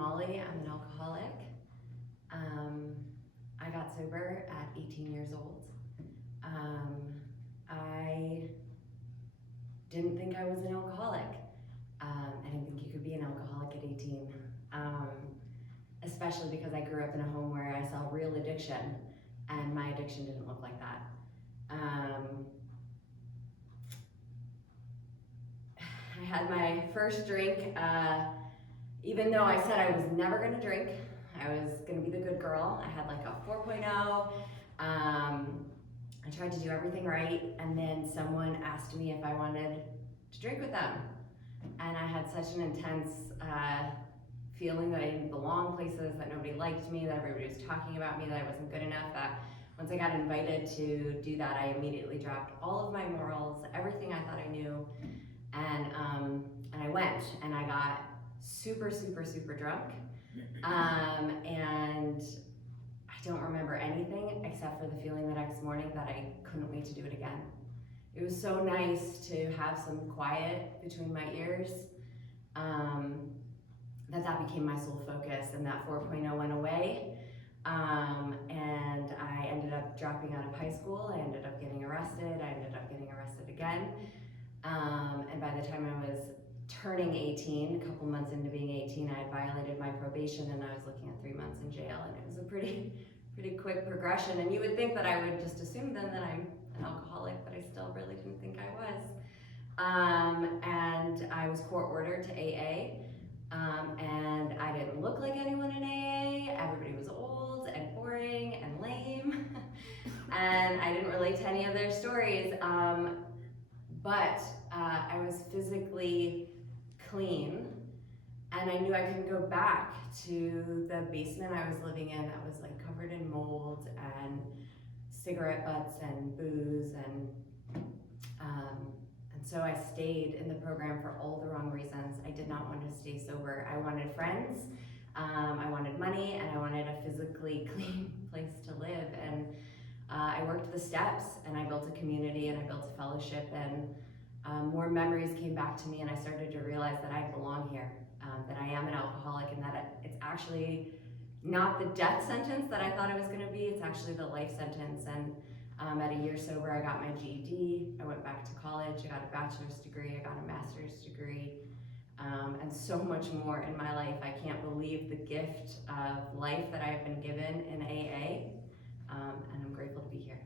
Molly. I'm an alcoholic. I got sober at 18 years old. I didn't think I was an alcoholic. I didn't think you could be an alcoholic at 18. Especially because I grew up in a home where I saw real addiction, and my addiction didn't look like that. I had my first drink, even though I said I was never going to drink. I was going to be the good girl. I had like a 4.0. I tried to do everything right, and then someone asked me if I wanted to drink with them. And I had such an intense feeling that I didn't belong places, that nobody liked me, that everybody was talking about me, that I wasn't good enough, that once I got invited to do that, I immediately dropped all of my morals, everything I thought I knew, and I went, and I got super, super, super drunk, and I don't remember anything except for the feeling the next morning that I couldn't wait to do it again. It was so nice to have some quiet between my ears, that became my sole focus, and that 4.0 went away, and I ended up dropping out of high school. I ended up getting arrested. I ended up getting arrested again, and by the time I was turning 18, a couple months into being 18, I had violated my probation, and I was looking at 3 months in jail, and it was a pretty quick progression. And you would think that I would just assume then that I'm an alcoholic, but I still really didn't think I was. And I was court ordered to AA, and I didn't look like anyone in AA. Everybody was old and boring and lame, and I didn't relate to any of their stories. But I was physically clean, and I knew I couldn't go back to the basement I was living in that was like covered in mold and cigarette butts and booze, and so I stayed in the program for all the wrong reasons. I did not want to stay sober. I wanted friends, I wanted money, and I wanted a physically clean place to live. And I worked the steps, and I built a community, and I built a fellowship, and more memories came back to me, and I started to realize that I belong here, that I am an alcoholic, and that it's actually not the death sentence that I thought it was going to be. It's actually the life sentence. And at a year sober, I got my GED. I went back to college. I got a bachelor's degree. I got a master's degree, and so much more in my life. I can't believe the gift of life that I have been given in AA, and I'm grateful to be here.